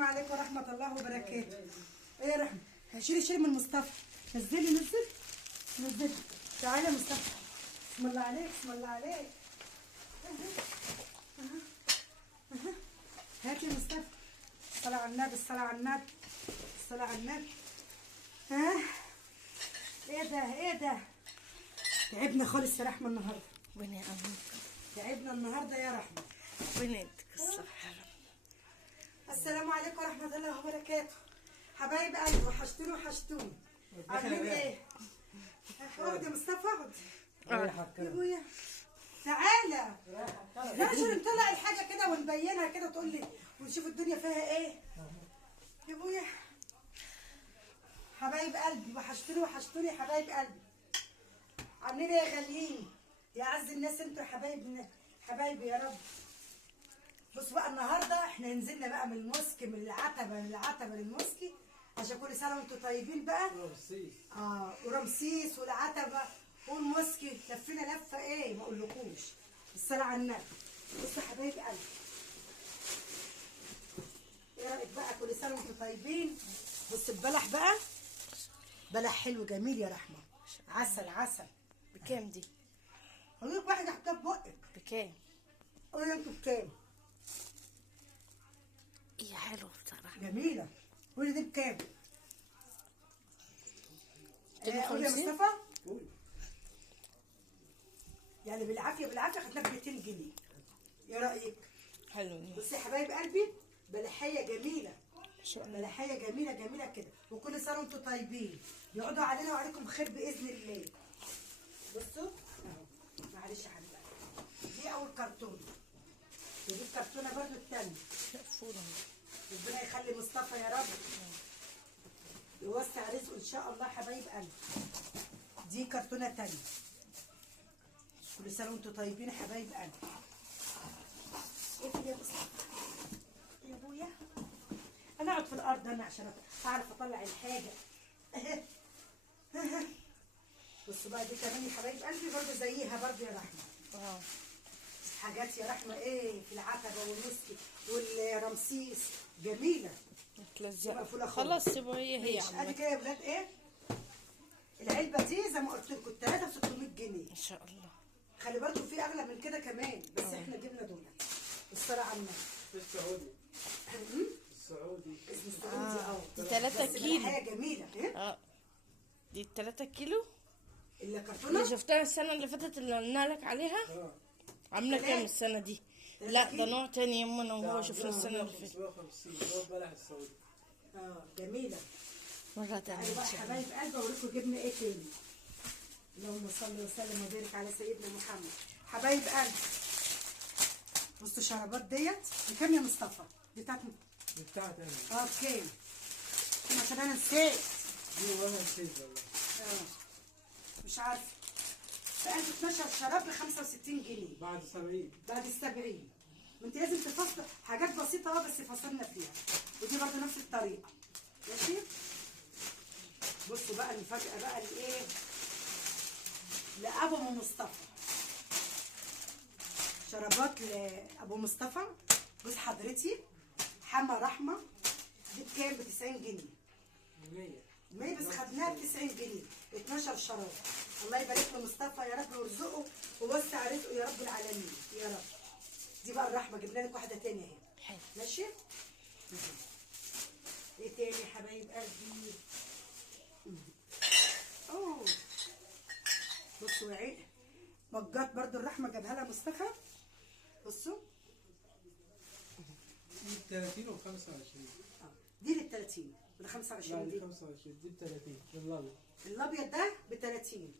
السلام عليكم ورحمة الله وبركاته. ايه يا رحمة؟ شيلي من مصطفى. نزلي. تعالي يا مصطفى. بسم الله عليك. هاتي يا مصطفى. الصلاة على النبي. ها؟ ايه ده؟ تعبنا خالص يا رحمة النهارده. ربنا يعينك. تعبنا النهارده يا رحمة. ربنا يديك الصحة. السلام عليكم ورحمة الله وبركاته. حبايب قلبي وحشتوني. عاملين ايه؟ اقعد يا مصطفى اقعد. يا ابويا تعالى. عشان نطلع الحاجة كده ونبينها كده تقول لي ونشوف الدنيا فيها ايه. يا ابويا حبايب قلبي وحشتوني حبايب قلبي. عاملين ايه يا غاليين؟ يا اعز الناس انتوا حبايبي يا رب. بصوا بقى النهارده احنا نزلنا بقى من المسك، من العتبه للمسكي، عشان كل سنه وانتم طيبين بقى. ورمسيس والعتبه والمسكي لفينا لفه ايه ما اقولكوش. الصلاه على النبي. بصوا حبايب قلبي، ايه رايك بقى؟ كل سنه وانتم طيبين. بص البلح بقى، بلح حلو جميل يا رحمه، عسل. بكام دي؟ هقول لك واحده حطها في بقك. بكام؟ قولي انتوا بكام؟ هي حلوة بصراحة. جميلة. قولي دي بكام؟ قولي يا 250. مصطفى. يعني بالعافية خدناها ب 200 جنيه. ايه رأيك؟ حلو. بصي يا حبايب قلبي، بلحية جميلة. ما شاء الله. بلحية جميلة كده، وكل سنة وانتم طيبين. يقعدوا علينا وعليكم خير بإذن الله. بصوا اهو. معلش يا حبيبي. دي أول كرتونة. ودي الكرتونة برضو التانية. مقفولة. ربنا يخلي مصطفى يا رب، يوسع رزقه ان شاء الله. حبايب قلبي دي كرتونه تانية. كل سنه وانتم طيبين يا حبايب قلبي. ايه يا مصطفى يا ابويا؟ انا اقعد في الارض انا عشان اعرف اطلع الحاجه. بصوا بقى دي كمان يا حبايب قلبي برضه زيها برضه يا رحمه. حاجات يا رحمه ايه في العتبه والمسكي والرمسيس جميله. متلزقة. خلاص سيبوا هي ادي عم. كده يا ولاد ايه؟ العلبه دي زي ما قلت لكم 3 ب 600 جنيه. ان شاء الله. خلي برضه في اغلى من كده كمان، بس احنا جبنا دول. الصلاة على النبي. السعودي. اسمه السعودي. دي 3 كيلو. حاجه جميله. ايه؟ دي 3 كيلو. اللي كرتونه اللي شفتها السنة اللي فاتت اللي قلنا لك عليها. عاملة كام السنة دي؟ لا ده نوع تاني. يما انا وهو شفنا السنة اللي فاتت. 550 هو بلح السعودي. جميله. مرة تانية تعالوا بقى ان شاء الله. حبايب قلبي اوريكم جبنا ايه تاني. اللهم صل وسلم وبارك على سيدنا محمد. حبايب قلبي بصوا الشرابات ديت بكام يا مصطفى؟ دي بتاعت انا. بكام؟ عشان انا نسيت. دي والله نسيت والله. مش عارفه. في 12 شراب ب 65 جنيه. بعد 70. بعد ال 70. وانت لازم تفصل حاجات بسيطه بس فصلنا فيها. ودي برضه نفس الطريقه. ماشي؟ بصوا بقى المفاجاه بقى لايه؟ لابو مصطفى. شرابات لابو مصطفى. جوز حضرتي حما رحمه. دي بكام؟ ب 90 جنيه. 100 بس خدناها ب 90 جنيه. 12 شراب. الله يبارك له مصطفى يا رب ويرزقه ويوسع رزقه يا رب العالمين يا رب. دي بقى الرحمه جبنا لك واحده تانية اهي. حلو. ماشي؟ ايه تاني يا حبايب قلبي؟ بصوا يا عيني، مجات برضو الرحمه جابها لها مصطفى. بصوا دي 30 و 25. دي لل 30 ولا 25 لا دي؟ 25 دي ب 30 بالله. الابيض ده ب 30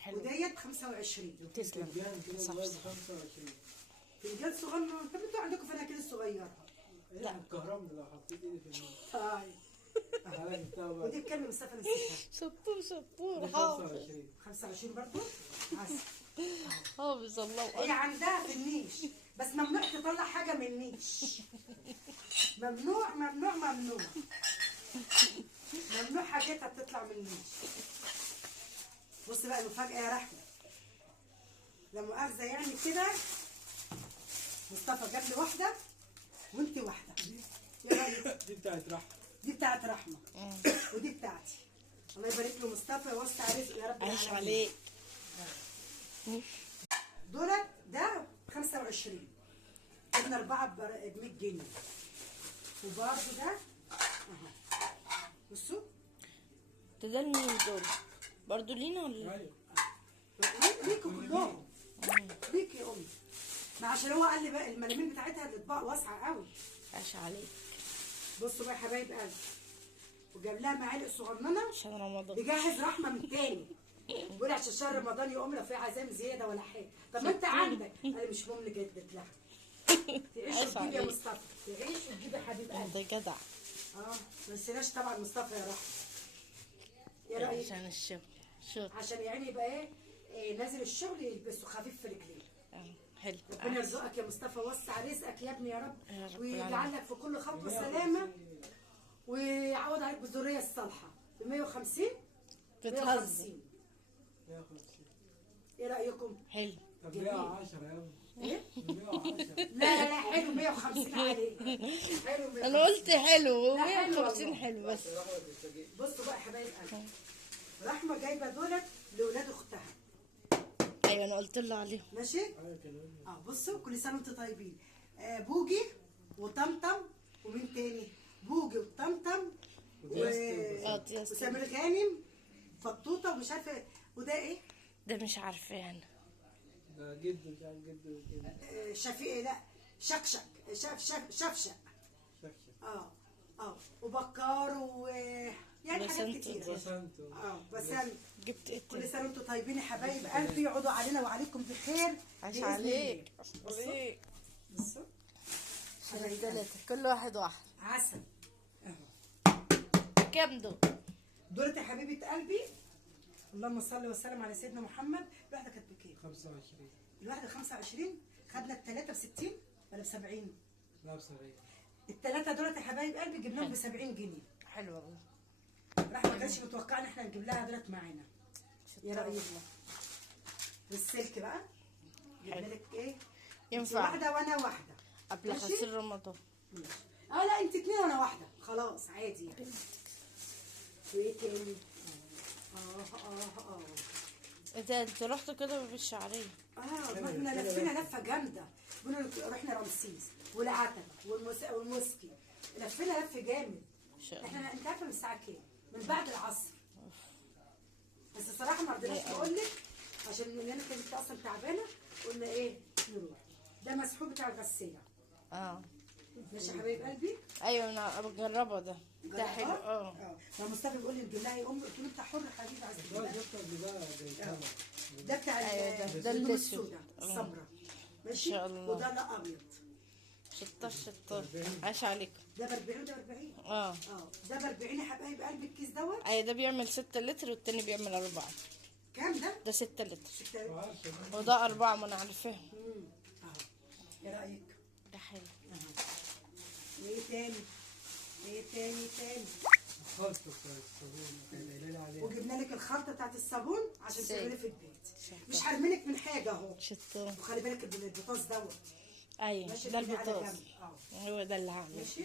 حلو. وديت ب 25. تسلم. فنجان كده صح. والله ب 25. فنجان صغنن. طب انتوا عندكم فناجين الصغيره؟ لا الكهرباء لو حطيت ايدي في النار. طيب. حضرتك بتاع بقى. ودي بكام يا مصطفى نسيتها؟ شطور دي حافظ. 25. 25 برضه؟ عسل. حافظ الله هي أكبر. عندها في النيش، بس ممنوع تطلع حاجه من النيش. ممنوع. ممنوع حاجاتها تطلع من النيش. بص بقى المفاجاه يا رحمه، لا مؤاخذه يعني كده. مصطفى جاب لي واحده وانت واحده. ايه رايك؟ دي بتاعت رحمة. دي بتاعت رحمه ودي بتاعتي. الله يبارك له مصطفى ويوسع رزقه يا رب عايش العالمين. عليك. دولت ده 25 جبنا 4 ب 100 جنيه. وبرده ده اهو بصوا ده لمين دول؟ برضو لينا ولا؟ ايوه. ليكوا كلهم ليك يا امي. ما عشان هو قال لي بقى الملامين بتاعتها الاطباق واسعه قوي. عايش عليك. بصوا بقى يا حبايب قلبي وجاب لها معالق صغننه عشان رمضان. بيجهز رحمه من تاني. بيقول عشان شهر رمضان يا ام لو في عزايم زياده ولا حاجه. طب ما انت عندك. انا مش مملك جدت لها. تعيش عايش وتجيب يا عليك. مصطفى تعيش وتجيب يا حبيب قلبي. انت جدع. اه ما نسيناش طبعا مصطفى يا رحمه. ايه رايك؟ عشان الشغل. شغل. عشان يعني يبقى إيه نازل الشغل يلبسه خفيف في رجليه. حلو. ربنا يرزقك يا مصطفى وسع رزقك يا ابني يا رب يا رب ويجعل لك في كل خطوه سلامه ويعوض عليك بالذريه الصالحه. ب 150 بتهزر. 150. 150. ايه رايكم؟ حلو. طب 110 يا ابني. ايه؟ 110. لا لا حلو 150 عليك. حلو 150. انا قلت حلو لا، حلو 150 والله. حلو بس. بصوا بقى يا حبايب قلبي رحمه جايبه دولت لاولاد اختها. ايوه انا قلت له عليهم. ماشي؟ ايوه كلام. بصوا كل سنه وانتم طيبين. بوجي وطمطم ومين تاني؟ بوجي وطمطم دياستي. وسامر غانم فطوطه ومش عارفه وده ايه؟ ده مش عارفه انا. ده جد مش عارف جد وكده. شفيق لا شكشك شفشق. شكشك. وبكار يعني حاجات بسنت كتير. بسنت. بسنت. جبت ايه كل تاني؟ سنه وانتم طيبين يا حبايب قلبي يقعدوا علينا وعليكم بخير. عاش بإذن عليك. الله. عاش عليك. بصوا عشان التلاتة كل واحد واحد. عسل. كام دول؟ دولت يا حبيبه قلبي اللهم صل وسلم على سيدنا محمد. الواحده كانت بكام؟ 25. الواحده 25. خدنا الثلاثه ب 60 ولا ب 70؟ لا ب 70. الثلاثه دولت يا حبايب قلبي جبناهم ب 70 جنيه. حلو والله. راح ما كانش متوقع ان احنا نجيب لها دولت معانا. ايه رايك؟ والسلك بقى جبنا لك ايه؟ ينفع. انت واحده وانا واحده. قبل ماشي؟ خسر رمضان. ماشي. لا انت 2 وانا واحده خلاص عادي يعني. وايه تاني؟ ايه ده انت رحت كده بالشعريه؟ احنا لفينا لفه جامده. رحنا رمسيس والعتبه والمسكي. لفينا لف جامد. احنا انت عارفه من الساعه كام؟ من بعد العصر. بس الصراحه ما رضيناش نقول لك عشان انا كنت اصلا تعبانه. قلنا ايه نروح. ده مسحوب بتاع الغساله. ماشي يا حبايب قلبي. ايوه انا بجربه ده. ده حلو. فمصطفى بيقول لي نجيب لها يا امي. قلت له انت حر حبيبي عايز تجيب لها. ده بتاع ده الهدوم الاسود. السوداء السمراء. ماشي. إن شاء الله. وده لا ابيض. شطار. عاش عليك. ده ب 40 وده ب 40. ده ب 40 يا حبايب قلبي الكيس دوت. ايوه ده بيعمل 6 لتر والتاني بيعمل 4. كام ده؟ ده 6 لتر. 6. وده 4 ما انا عارفاه. ايه رايك؟ ده حلو. وايه تاني؟ ايه تاني؟ خلطة بتاعت الصابون كان قايلين عليها. وجبنا لك الخلطه بتاعت الصابون عشان سيد. تعملي في البيت. شطار. مش هرملك من حاجه اهو. شطار. وخلي بالك البطاطس دوت. ايوه ماشي ده كده على البطاطس. جنب. هو ده اللي هعمله. ماشي.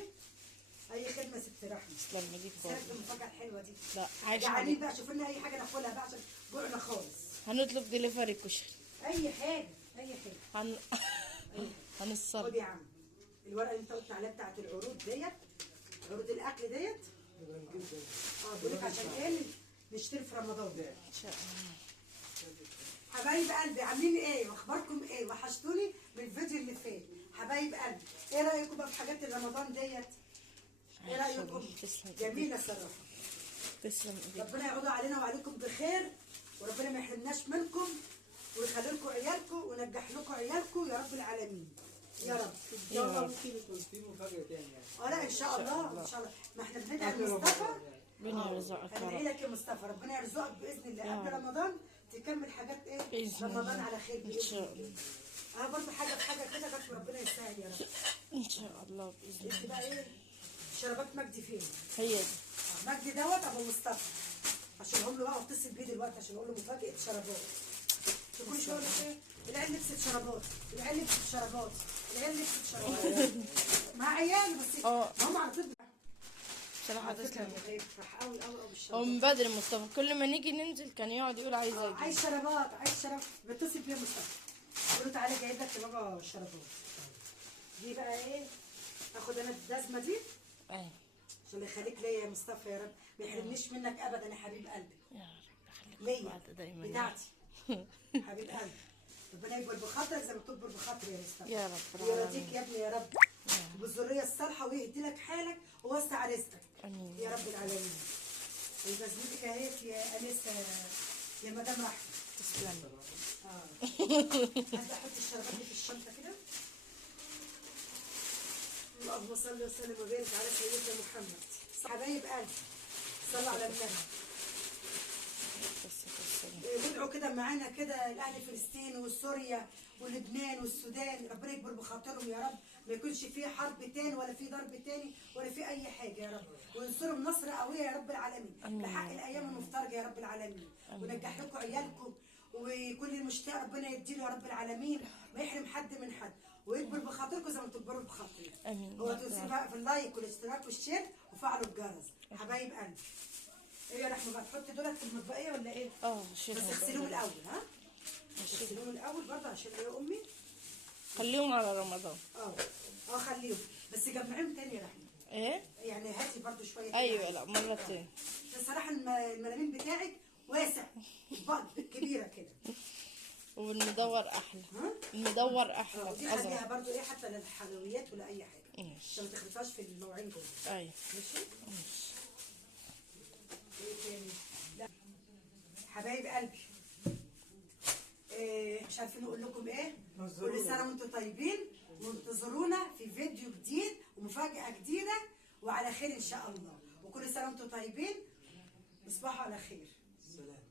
اي خدمه ست رحمه. تسلم ايديك سيبك والله. المفاجاه الحلوه دي. لا عايش جعانين عليك. بقى شوف لنا اي حاجه ناكلها بقى عشان جوعنا خالص. هنطلب دليفري كشري. اي حاجه. هنتصرف. خد يا عم الورقه اللي انت قلت عليها بتاعت العروض ديت. عروض الاكل ديت. يبقى نجيب ده. بقول لك عشان ايه نشتري في رمضان. ان شاء الله. حبايب قلبي عاملين ايه واخباركم ايه؟ وحشتوني من الفيديو اللي فات. حبايب قلبي ايه رايكم بقى في حاجات رمضان ديت؟ ايه رايكم؟ جميله الصراحه. تسلم ايديك. ربنا يعود علينا وعليكم بخير وربنا ما يحرمناش منكم ويخلي لكم عيالكم وينجح لكم عيالكم يا رب العالمين يا رب. ان شاء الله ممكن يكون في مفاجأة تانية يعني. لا ان شاء الله ان شاء الله. ما احنا بندعي لمصطفى. ربنا يرزقك يا هندعي رب. لك يا مصطفى ربنا يرزقك باذن الله قبل رمضان تكمل حاجات ايه بإذن رمضان الله. على خير ان باذن شاء الله. الله. برضه حاجه بحاجه كده بس ربنا يسهل يا رب. ان شاء الله باذن انت الله. بقى ايه شربات مجدي فين؟ هي دي. مجدي دوت ابو مصطفى عشان اقول له بقى اتصل بيه دلوقتي عشان اقول له مفاجاه شربات. كل شويه يقول لك ايه العيال لبست شربات العيال لبست شربات العيال اللي بتشرب مع عيال بس اه هم على طول بصراحة تسلم. بيفرح قوي قوي قوي هو بالشربات. من بدري مصطفى كل ما نيجي ننزل كان يقعد يقول عايز اجي. عايز شربات، عايز شراب. بتصل بيا مصطفى قلت له تعالى جايب لك يا بابا شربات. دي بقى ايه؟ اخد انا الدزمه دي ايوه عشان يخليك ليا يا مصطفى يا رب، ما يحرمنيش منك ابدا يا حبيب قلبي. يا رب خليك ليا بعد دايما بتاعتي حبيب قلبي. ربنا يكبر بخاطرك زي ما بتكبر بخاطري يا مصطفى. يا رب ويرضيك يا ابني يا رب بالذريه الصالحه ويهدي لك حالك ووسع رزقك امين يا رب العالمين. وبزمتك اهيت يا انسه يا مدام رحمه. تسلم. عايزه احط الشربات دي في الشنطه كده. اللهم صل وسلم وبارك على سيدنا محمد. حبايب قلبي صلوا على النبي. ادعوا كده معانا كده لاهل فلسطين وسوريا ولبنان والسودان، ربنا يكبر بخاطرهم يا رب، ما يكونش في حرب تاني ولا في ضرب تاني ولا في اي حاجه يا رب، وينصرهم نصر قويه يا رب العالمين لحق الايام المفترجه يا رب العالمين، ونجح لكم عيالكم وكل المشتاق ربنا يديله يا رب العالمين، ما يحرم حد من حد، ويكبر بخاطركم زي ما تكبروا بخاطري. امين. هو توصيل بقى في اللايك والاشتراك والشير وفعلوا الجرس حبايب قلبي. ايه يا رحمه بقى تحطي دولت في المطبقيه ولا ايه؟ بس اغسلوهم الاول. ها؟ اغسلوهم الاول برضه عشان يا امي. خليهم على رمضان. خليهم بس جمعيهم تاني يا رحمه. ايه؟ يعني هاتي برضه شويه كده. ايوه لا مرة تاني. الصراحه الملامين بتاعك واسع اطباق كبيره كده. والمدور احلى. ها؟ المدور احلى. ودي خليها برضه ايه حتى للحلويات ولا اي حاجه. ماشي. عشان ما تخلطهاش في النوعين دول. ايوه ماشي؟ ماشي. ايه تاني؟ لا حبايب قلبي مش عارفين نقول لكم ايه. كل سنه وانتم طيبين، وانتظرونا في فيديو جديد ومفاجاه جديده وعلى خير ان شاء الله، وكل سنه وانتم طيبين. تصبحوا على خير. سلام.